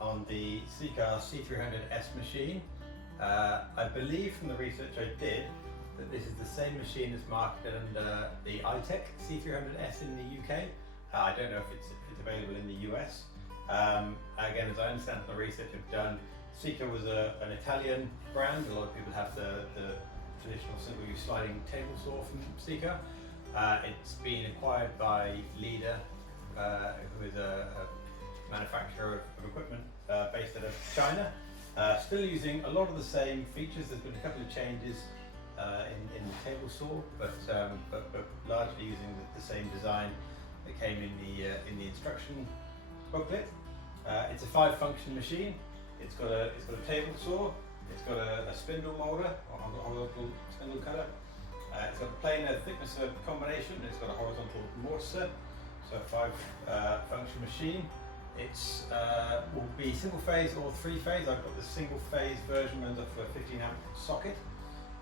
on the Sicar C300S machine. I believe from the research I did that this is the same machine that's marketed under the ITECH C300S in the UK. I don't know if it's available in the US. Again, as I understand from the research I've done, Sicar was an Italian brand. A lot of people have the traditional single-use sliding table saw from Sicar. It's been acquired by Leader, who is a manufacturer of equipment based out of China. Still using a lot of the same features. There's been a couple of changes in the table saw, but largely using the same design that came in the instruction booklet. It's a 5-function machine. It's got a table saw. It's got a spindle molder, or horizontal spindle cutter. It's got a planar thickness combination. It's got a horizontal mortiser. So a 5-function machine. It's will be single phase or 3-phase. I've got the single phase version runs off a 15-amp socket.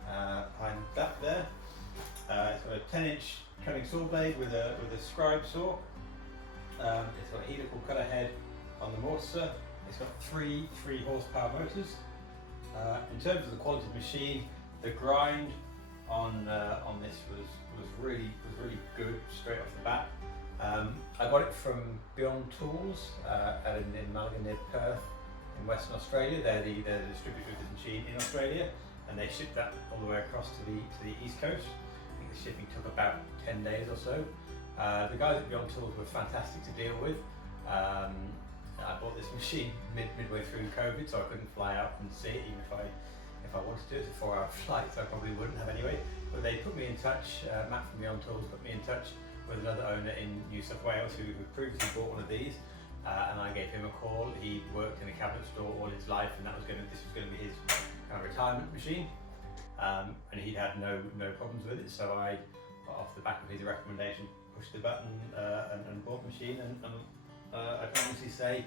Behind that there. It's got a 10-inch cutting saw blade with a scribe saw. It's got a helical cutter head on the mortiser. It's got three horsepower motors. In terms of the quality of the machine, the grind on this was really good straight off the bat. I got it from Beyond Tools in Malaga near Perth in Western Australia. They're the distributor of the machine in Australia, and they shipped that all the way across to the East Coast. I think the shipping took about 10 days or so. The guys at Beyond Tools were fantastic to deal with. I bought this machine midway through COVID, so I couldn't fly out and see it, even if I wanted to. It's a 4-hour flight, so I probably wouldn't have anyway. But they put me in touch, Matt from Beyond Tools put me in touch with another owner in New South Wales who previously bought one of these, and I gave him a call. He worked in a cabinet store all his life, and this was going to be his kind of retirement machine, and he'd had no problems with it. So I, off the back of his recommendation, pushed the button and bought the machine, and I can honestly say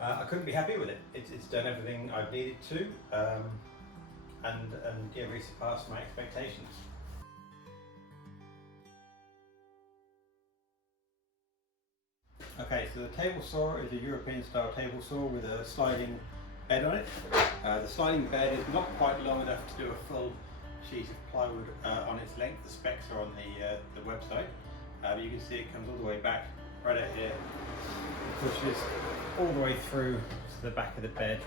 I couldn't be happier with it. It's done everything I've needed to, and yeah, really surpassed my expectations. Okay, so the table saw is a European style table saw with a sliding bed on it. The sliding bed is not quite long enough to do a full sheet of plywood on its length. The specs are on the website. But you can see it comes all the way back right out here. It pushes all the way through to the back of the bed.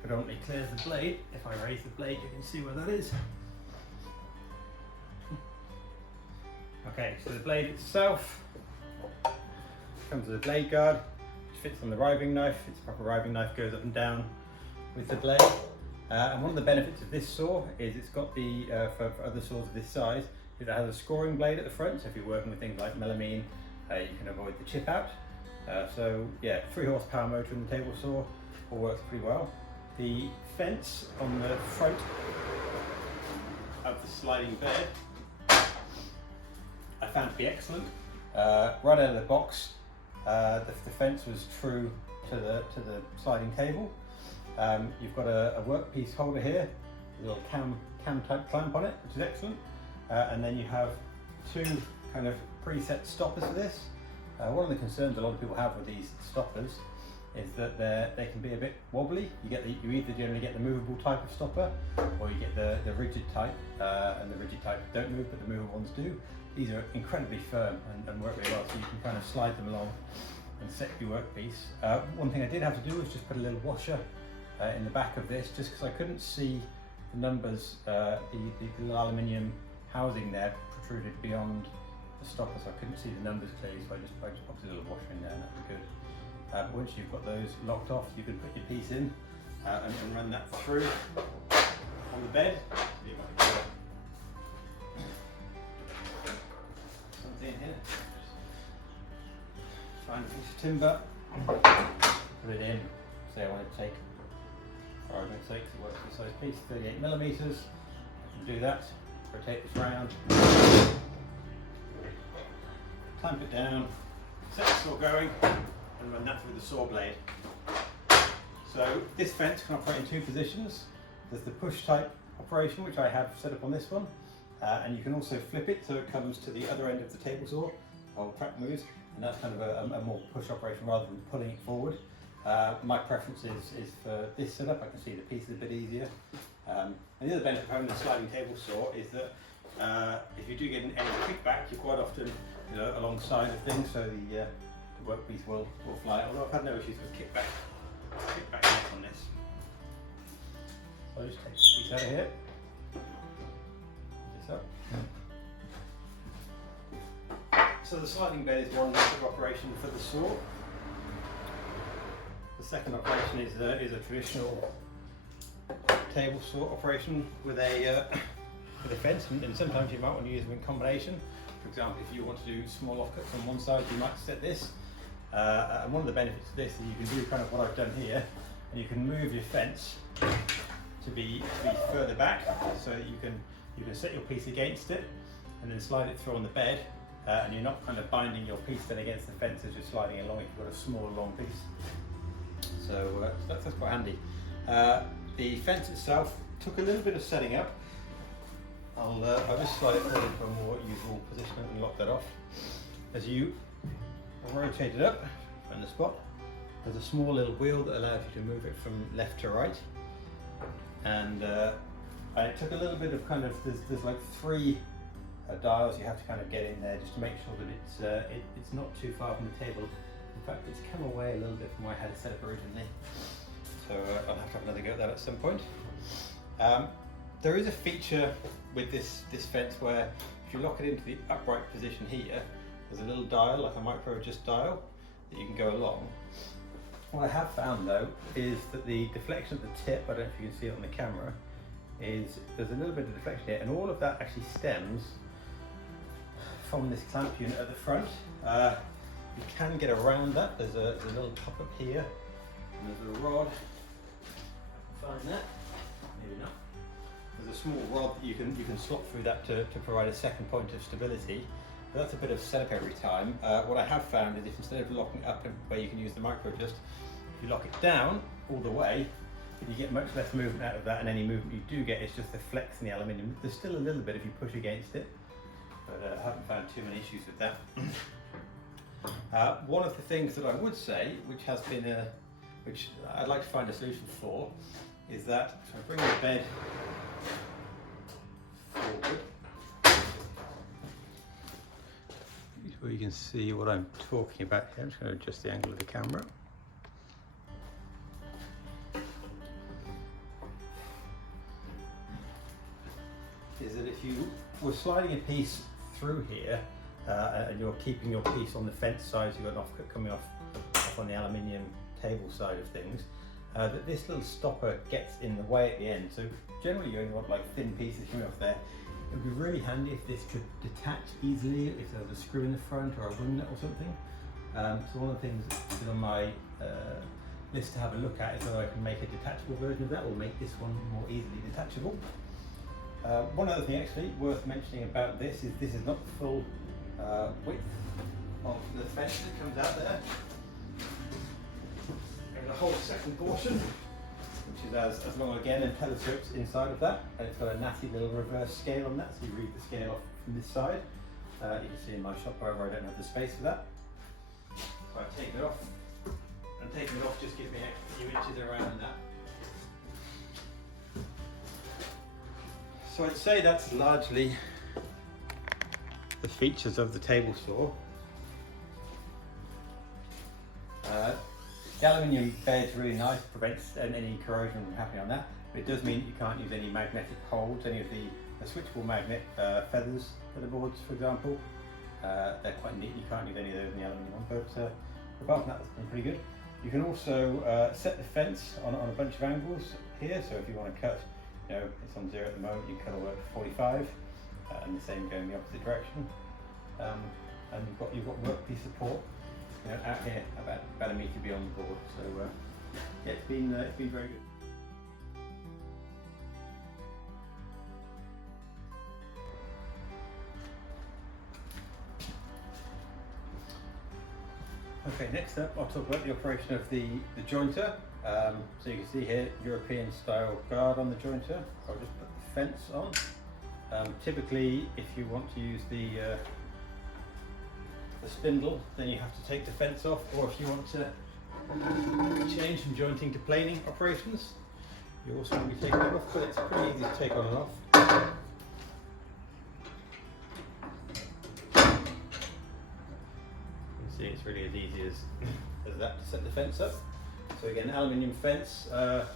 Predominantly clears the blade. If I raise the blade, you can see where that is. Okay, so the blade itself comes with a blade guard, which fits on the riving knife. It's a proper riving knife, goes up and down with the blade. And one of the benefits of this saw is it's got the, for other saws of this size, is it has a scoring blade at the front. So if you're working with things like melamine, you can avoid the chip out. So yeah, 3 horsepower motor in the table saw, all works pretty well. The fence on the front of the sliding bed I found to be excellent. Right out of the box, the fence was true to the sliding table. You've got a workpiece holder here, a little cam type clamp on it, which is excellent. And then you have 2 kind of preset stoppers for this. One of the concerns a lot of people have with these stoppers is that they can be a bit wobbly. You either generally get the movable type of stopper, or you get the rigid type, and the rigid type don't move, but the movable ones do. These are incredibly firm and work really well, so you can kind of slide them along and set your workpiece. One thing I did have to do was just put a little washer in the back of this, just because I couldn't see the numbers. The little aluminium housing there protruded beyond the stopper, so I couldn't see the numbers clearly, so I just popped a little washer in there, and that was good. But once you've got those locked off, you can put your piece in and run that through on the bed. Something in here. Find a piece of timber, put it in. Say I want to take, for argument's sake, it works for the size piece, 38 millimeters. I can do that. Rotate this round, clamp it down, set the saw going, and run that through the saw blade. So this fence can operate in 2 positions. There's the push type operation, which I have set up on this one, and you can also flip it so it comes to the other end of the table saw while the track moves, and that's kind of a more push operation rather than pulling it forward. My preference is for this setup. I can see the pieces a bit easier. And the other benefit of having the sliding table saw is that if you do get any kickback, you're quite often alongside of things, so the workpiece will fly. Although I've had no issues with kickback on this. So I'll just take this piece out of here. This up. So the sliding bed is one method of operation for the saw. The second operation is a traditional table saw operation with a fence, and sometimes you might want to use them in combination. For example, if you want to do small offcuts on one side, you might set this. And one of the benefits of this is you can do kind of what I've done here, and you can move your fence to be further back, so that you can set your piece against it, and then slide it through on the bed, and you're not kind of binding your piece then against the fence as you're sliding along if you've got a small long piece. So that's quite handy. The fence itself took a little bit of setting up. I'll just slide it forward into a more usual position and lock that off. As you rotate it up from the spot, there's a small little wheel that allows you to move it from left to right. And I took a little bit of there's like 3 dials you have to kind of get in there just to make sure that it's not too far from the table. In fact, it's come away a little bit from where I had it set up originally. So I'll have to have another go at that at some point. There is a feature with this fence where if you lock it into the upright position here, there's a little dial, like a micro adjust dial, that you can go along. What I have found though is that the deflection at the tip, I don't know if you can see it on the camera, there's a little bit of deflection here, and all of that actually stems from this clamp unit at the front. You can get around that. There's a little pop-up here, and there's a rod. Find that? Maybe not. There's a small rod that you can slot through that to provide a second point of stability. But that's a bit of setup every time. What I have found is if instead of locking up where you can use the micro adjust, if you lock it down all the way, you get much less movement out of that, and any movement you do get is just the flex in the aluminium. There's still a little bit if you push against it, but I haven't found too many issues with that. One of the things that I would say, which I'd like to find a solution for, is that if I bring the bed forward, where you can see what I'm talking about here. I'm just going to adjust the angle of the camera. Is that if you were sliding a piece through here and you're keeping your piece on the fence side, so you've got an offcut coming off on the aluminium table side of things, that this little stopper gets in the way at the end. So generally you only want like thin pieces coming off there. It would be really handy if this could detach easily, if there was a screw in the front or a wing nut or something. So one of the things that's on my list to have a look at is whether I can make a detachable version of that, or make this one more easily detachable. One other thing actually worth mentioning about this is not the full width of the fence that comes out there. There's a whole second portion, which is as long again, and telescopes inside of that, and it's got a nasty little reverse scale on that, so you read the scale off from this side. You can see in my shop, however, I don't have the space for that. So I've taken it off, and taking it off just gives me a few inches around that. So I'd say that's largely the features of the table saw. The aluminium bed's really nice, prevents any corrosion from happening on that. But it does mean that you can't use any magnetic holds, any of the switchable magnet feather boards, for example. They're quite neat. You can't use any of those in the aluminium one, but apart from that, that's been pretty good. You can also set the fence on a bunch of angles here. So if you want to cut, it's on 0 at the moment, you can cut all the way up to 45, and the same going the opposite direction. And you've got workpiece support out here about a metre beyond the board. So yeah, it's been very good. Okay, next up I'll talk about the operation of the jointer. So you can see here, European style guard on the jointer. I'll just put the fence on. Typically, if you want to use the spindle, then you have to take the fence off, or if you want to change from jointing to planing operations. You also want to be taking it off, but it's pretty easy to take on and off. You can see it's really as easy as that to set the fence up. So again, aluminium fence, a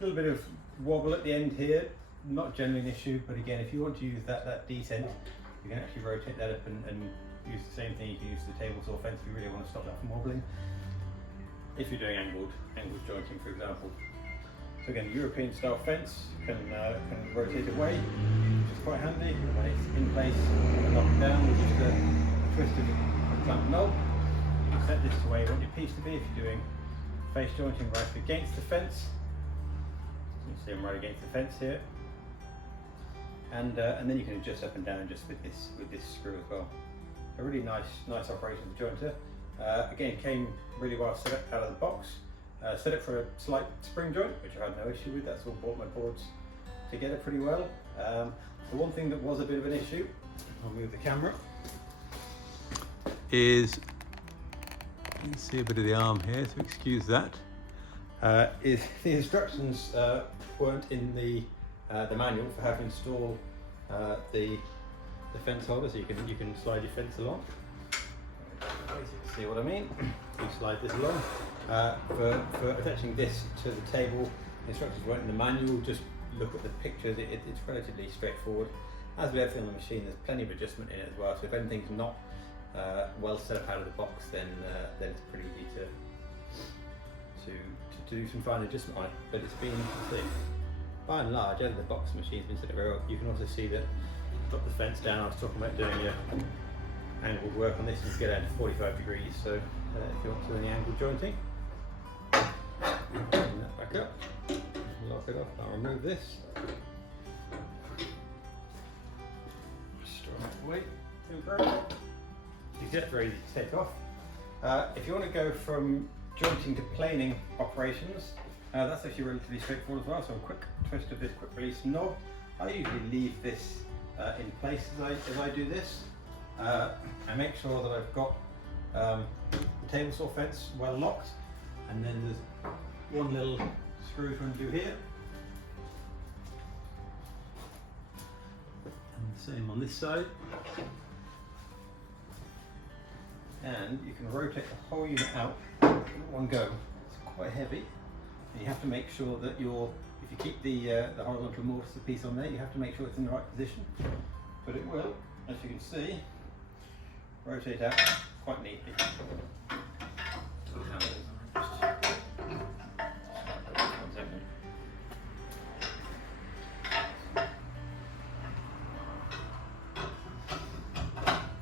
little bit of wobble at the end here, not generally an issue, but again, if you want to use that detent, you can actually rotate that up and use the same thing you can use the table saw fence if you really want to stop that from wobbling. If you're doing angled jointing, for example. So again, European style fence can rotate away, which is quite handy. When it's in place, lock it down with just a twist of the clamp knob. You can set this to where you want your piece to be if you're doing face jointing right against the fence. You can see I'm right against the fence here. And then you can adjust up and down just with this screw as well. A really nice operation of the jointer. Again, came really well set up out of the box. Set it for a slight spring joint, which I had no issue with. That's all brought my boards together pretty well. The one thing that was a bit of an issue, I'll move the camera, is, you can see a bit of the arm here, so excuse that. Is the instructions weren't in the manual for how to install the fence holder, so you can slide your fence along. See what I mean? You slide this along. For attaching this to the table, the instructions weren't in the manual. Just look at the pictures. It's relatively straightforward. As with everything on the machine, there's plenty of adjustment in it as well. So if anything's not well set up out of the box, then it's pretty easy to do some fine adjustment on it. But it's been, by and large, out of the box, the machine's been set up very well. You can also see that drop the fence down. I was talking about doing angled work on this, and get down to 45 degrees. So if you want to do any angled jointing, bring that back up, lock it off. I'll remove this. Strong weight, it's just very easy to take off. If you want to go from jointing to planing operations, that's actually relatively straightforward as well. So a quick twist of this quick release knob. I usually leave this in place as I do this. I make sure that I've got the table saw fence well locked, and then there's one little screw to undo here, and the same on this side. And you can rotate the whole unit out in one go. It's quite heavy, and you have to make sure that if you keep the horizontal mortise piece on there, you have to make sure it's in the right position. But it will, as you can see, rotate out quite neatly.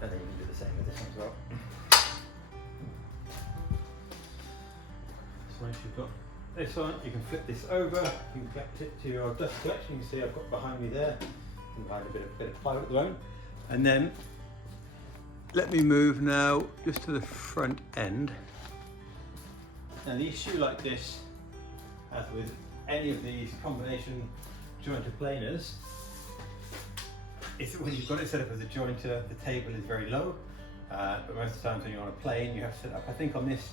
And then you can do the same with this one as well. So once you've got this on, you can flip this over, you can collect it to your dust collection. You can see I've got behind me there, behind a bit of plywood at the moment. And then let me move now just to the front end. Now the issue like this, as with any of these combination jointer planers, is that when you've got it set up as a jointer, the table is very low. But most of the time when you're on a plane, you have to set up, I think on this,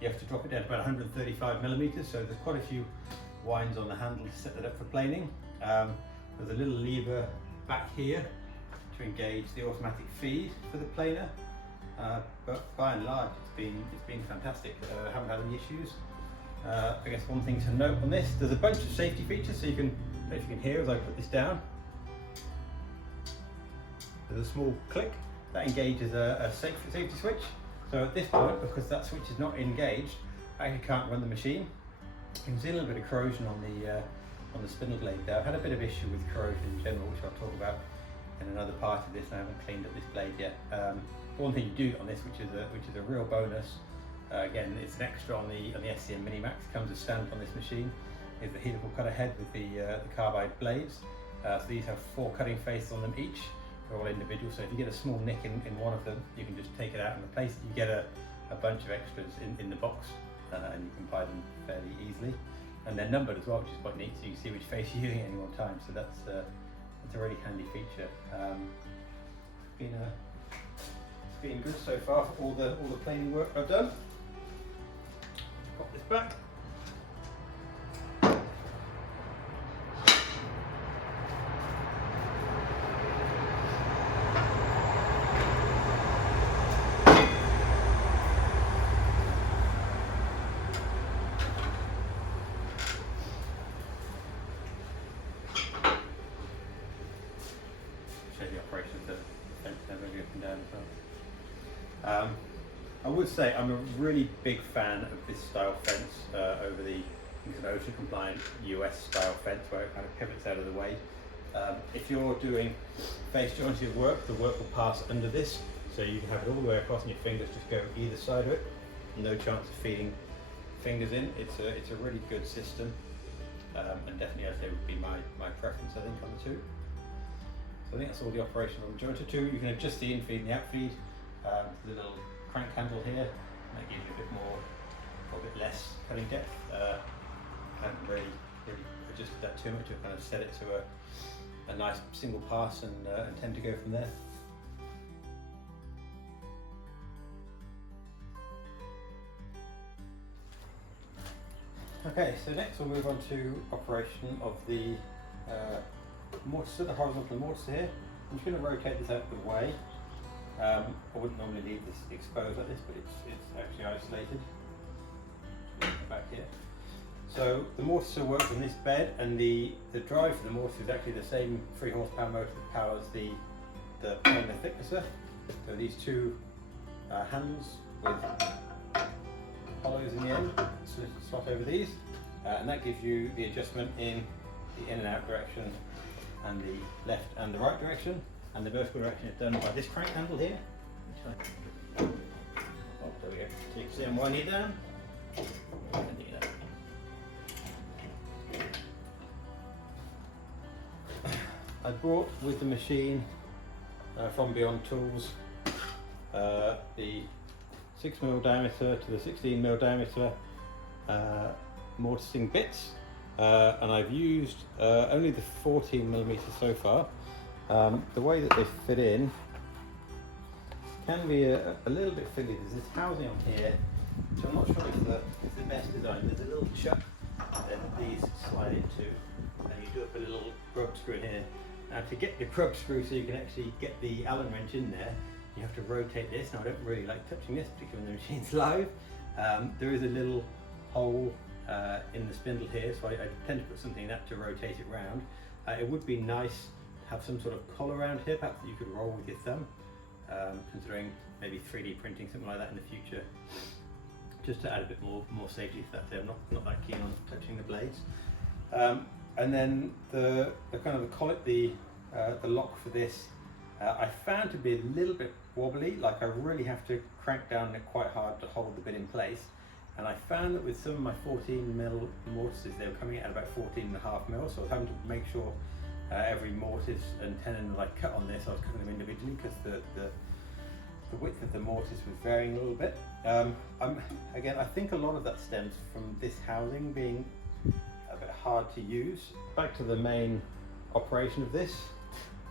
you have to drop it down to about 135 millimeters. So there's quite a few winds on the handle to set that up for planing. There's a little lever back here to engage the automatic feed for the planer, but by and large it's been fantastic. I haven't had any issues. I guess one thing to note on this, there's a bunch of safety features, so you can, if you can hear as I put this down, there's a small click that engages a safety switch. So at this point, because that switch is not engaged, I actually can't run the machine. You can see a little bit of corrosion on the spindle blade there. I've had a bit of issue with corrosion in general, which I'll talk about in another part of this. I haven't cleaned up this blade yet. One thing you do on this, which is a real bonus, again it's an extra on the SCM Minimax, comes as standard on this machine, is the helipal cutter head with the carbide blades. So these have 4 cutting faces on them each. They're all individual, so if you get a small nick in one of them, you can just take it out and replace it. You get a bunch of extras in the box, and you can buy them fairly easily. And they're numbered as well, which is quite neat, so you can see which face you're using at any one time. So that's a really handy feature. It's been good so far for all the planing work I've done. back. Show the operation of the fence there, maybe up and down as well. I would say I'm a really big fan of this style fence over the OSHA compliant US style fence where it kind of pivots out of the way. If you're doing face jointed work, the work will pass under this, so you can have it all the way across and your fingers just go either side of it. No chance of feeding fingers in. It's a really good system, and definitely I'd say would be my preference, I think, on the two. So I think that's all the operation on the jointer two. You can adjust the infeed and the outfeed. The little crank handle here, that gives you a bit more, or a bit less cutting depth. I haven't really adjusted that too much. I've kind of set it to a nice single pass and tend to go from there. Okay, so next we'll move on to operation of the mortiser, the horizontal mortiser here. I'm just going to rotate this out of the way. I wouldn't normally leave this exposed like this, but it's actually isolated. Back here. So the mortiser works on this bed, and the drive for the mortiser is actually the same 3 horsepower motor that powers the plane and thicknesser. So these two handles with hollows in the end, so slot over these, and that gives you the adjustment in the in and out direction and the left and the right direction, and the vertical direction is done by this crank handle here. Oh, there we go. So you can see I'm winding it down. I brought with the machine from Beyond Tools the 6mm diameter to the 16mm diameter mortising bits, and I've used only the 14mm so far. The way that they fit in can be a little bit fiddly. There's this housing on here, which I'm not sure if it's the best design. There's a little chuck that these slide into, and you do up a little grub screw in here. Now to get the grub screw so you can actually get the Allen wrench in there, you have to rotate this. Now I don't really like touching this, particularly when the machine's live. There is a little hole in the spindle here, so I tend to put something in that to rotate it round. It would be nice to have some sort of collar around here, perhaps that you could roll with your thumb, considering maybe 3D printing, something like that in the future, just to add a bit more safety to that there. I'm not that keen on touching the blades. And then the kind of the collet, the lock for this, I found to be a little bit wobbly. Like I really have to crank down on it quite hard to hold the bit in place. And I found that with some of my 14mm mortises, they were coming at about 14.5mm, so I was having to make sure every mortise and tenon that I cut on this, I was cutting them individually, because the width of the mortise was varying a little bit. Again, I think a lot of that stems from this housing being a bit hard to use. Back to the main operation of this,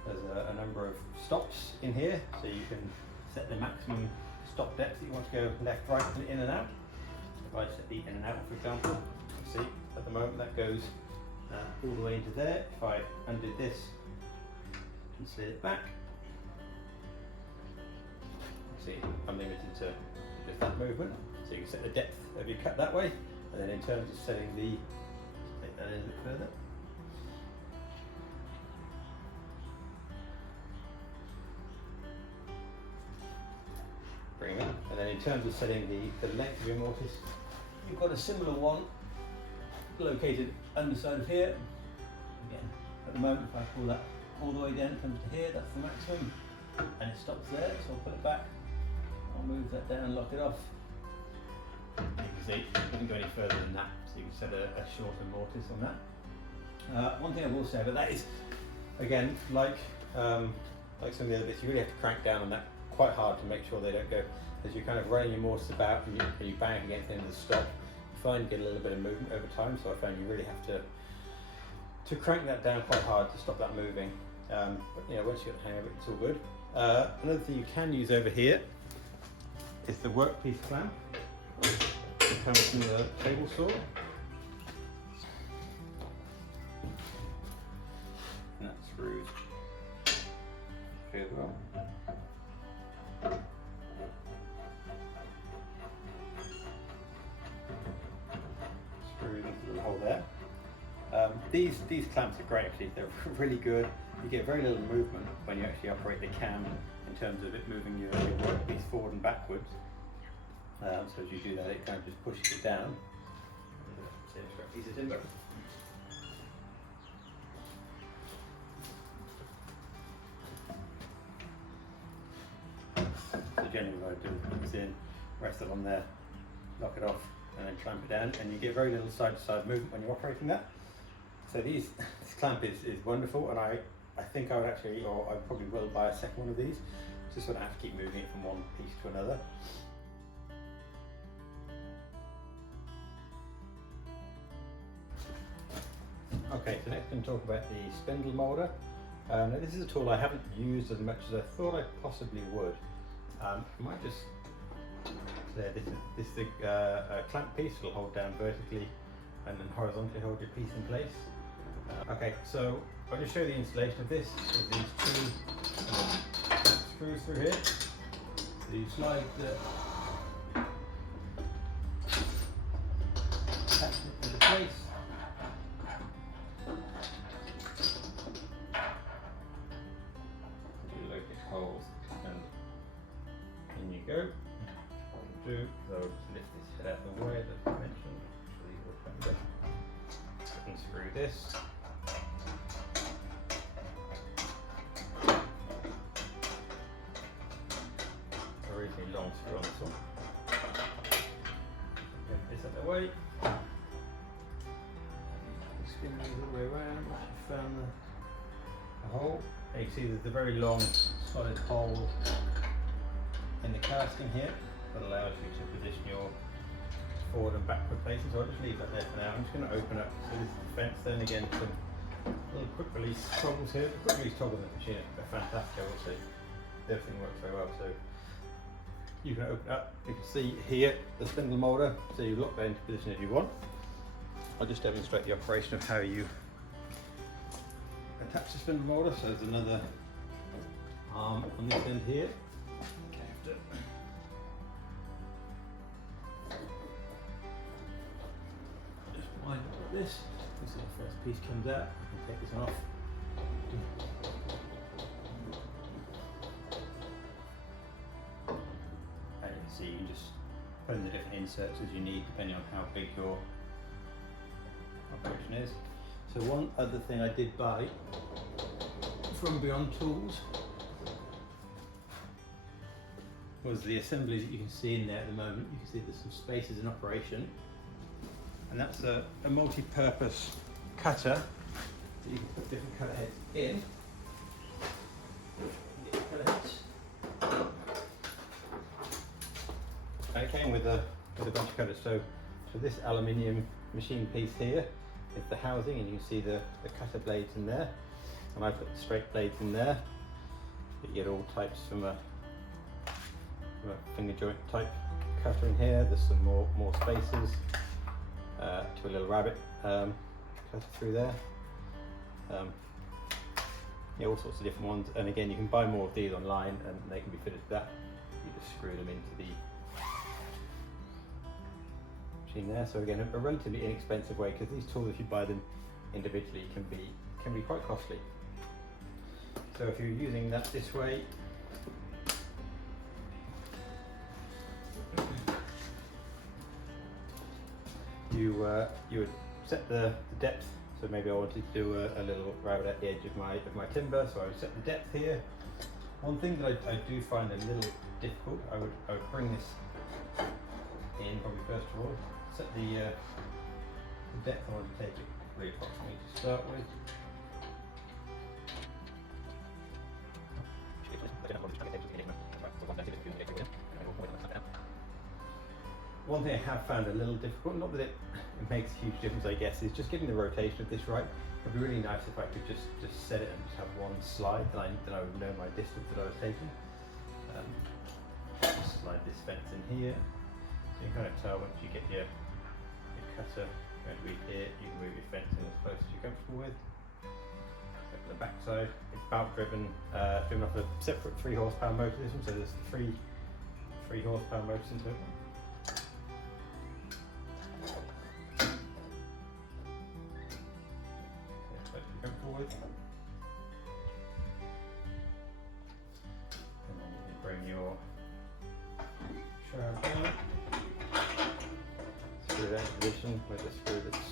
there's a number of stops in here, so you can set the maximum stop depth that you want to go left, right, and in and out. If I set the in and out, for example, you see at the moment that goes all the way into there. If I undid this and slid it back, see I'm limited to just that movement. So you can set the depth of your cut that way, and then in terms of setting the, take that in a bit further. Bring it in. And then in terms of setting the length of your mortise, you've got a similar one located underside of here. Again, at the moment, if I pull that all the way down, it comes to here, that's the maximum, and it stops there, so I'll put it back. I'll move that down and lock it off. You can see it doesn't go any further than that, so you can set a shorter mortise on that. One thing I will say about that is, again, like some of the other bits, you really have to crank down on that quite hard to make sure they don't go, as you're kind of running your mortise about and you bang against the end of the stop, you find you get a little bit of movement over time, so I found you really have to crank that down quite hard to stop that moving. But you know, once you get the hang of it, it's all good. Another thing you can use over here is the workpiece clamp. So It comes from the table saw. And that screws here as well. Screw into the hole there. These clamps are great actually, they're really good. You get very little movement when you actually operate the cam in terms of it moving your workpiece forward and backwards. So as you do that, it kind of just pushes it down. Piece of timber. So generally what I do is put this in, rest it on there, lock it off, and then clamp it down, and you get very little side-to-side movement when you're operating that. So this clamp is wonderful, and I think I would actually, or I probably will buy a second one of these, just so I don't have to keep moving it from one piece to another. Okay, so next I'm going to talk about the spindle moulder. Now this is a tool I haven't used as much as I thought I possibly would. I might just, this is a clamp piece. It'll hold down vertically and then horizontally hold your piece in place. Okay, so I'll just show you the installation of this. There's these two screws through here. So you slide the attachment into place. Holes, and in you go. 1, 2. So just lift this head out of the way that I mentioned. Unscrew this. A reasonably long screw on this one. Get this out of the way. Spin these all the way around. Once you've found the hole. You can see there's a very long solid hole in the casting here that allows you to position your forward and backward places. So I'll just leave that there for now. I'm just going to open up, so this is the fence, then again some little quick release toggles here. The quick release toggles in the machine are fantastic, I will say. Everything works very well. So you can open up, you can see here the spindle moulder, so you lock that into position if you want. I'll just demonstrate the operation of how you attach the spindle moulder. So there's another arm on this end here. Just wind it like this. This is the first piece comes out. I can take this off. And you can see you can just put in the different inserts as you need depending on how big your operation is. So one other thing I did buy from Beyond Tools was the assembly that you can see in there at the moment. You can see there's some spaces in operation, and that's a multi-purpose cutter that you can put different cutter heads in. Get your cutter heads. And it came with a bunch of cutters. So this aluminium machine piece here is the housing, and you can see the cutter blades in there, and I put the straight blades in there. You get all types from a finger joint type cutter in here. There's some more spaces to a little rabbit cutter through there. Yeah, all sorts of different ones, and again you can buy more of these online and they can be fitted to that. You just screw them into the machine there. So again, a relatively inexpensive way, because these tools, if you buy them individually, can be quite costly. So if you're using that this way, you would set the depth. So maybe I wanted to do a little rabbit at the edge of my timber, so I would set the depth here. One thing that I do find a little difficult, I would bring this in probably first of all. Set the depth I want to take it really approximately to start with. One thing I have found a little difficult, not that it makes a huge difference I guess, is just getting the rotation of this right. It'd be really nice if I could just set it and just have one slide, then I would know my distance that I was taking. Just slide this fence in here. you can kind of tell once you get your cutter going to be here, you can move your fencing as close as you're comfortable with. So for the back side, it's belt driven, driven off a separate 3 horsepower motor, this one, so there's 3 horsepower motors into it. Comfortable with. And then you can bring your shaft down, screw that in position with a screw that's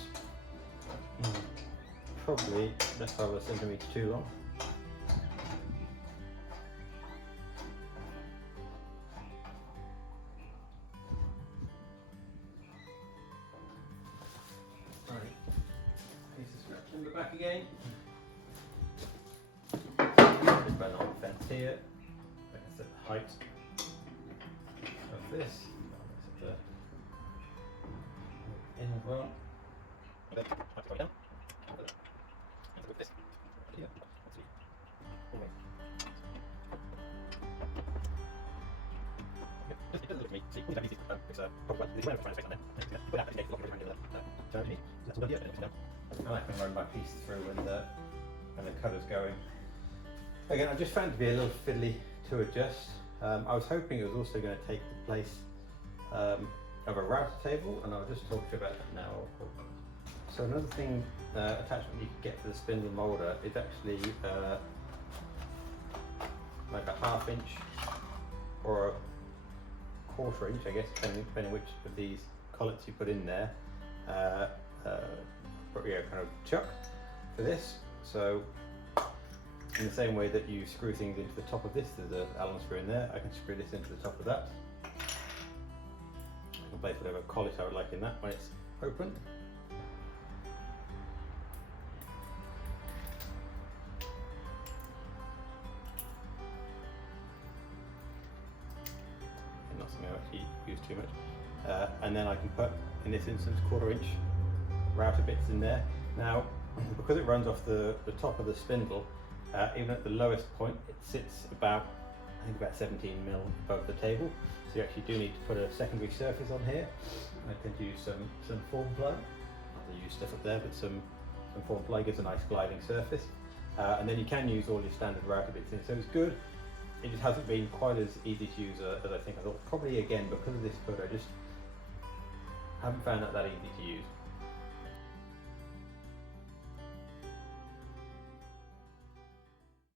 probably just over a centimetre too long. Piece of scratch in the back again. Just run on the fence here. I can set the height of this. I'll set the in as well. Then I go down. And with this here. It doesn't look to me. See, all that needs is it's probably there's a space on there. Put that against the lock around that. So that's all good. And I can run my piece through and the cutter's going. Again, I just found it to be a little fiddly to adjust. I was hoping it was also going to take the place of a router table, and I'll just talk to you about that now. So another thing, attachment you can get for the spindle moulder is actually like a 1/2 inch or a 1/4 inch, I guess, depending which of these collets you put in there. But yeah, kind of chuck for this. So in the same way that you screw things into the top of this, there's an Allen screw in there, I can screw this into the top of that. I can place whatever collet I would like in that when it's open. Not something I actually use too much. And then I can put, in this instance, 1/4 inch router bits in there. Now, because it runs off the top of the spindle, even at the lowest point, it sits about, I think about 17 mil above the table. So you actually do need to put a secondary surface on here. I tend to use some form ply. Not to use stuff up there, but some form ply gives a nice gliding surface. And then you can use all your standard router bits in. So it's good. It just hasn't been quite as easy to use as I think I thought. Probably again because of this hood, I just haven't found that easy to use.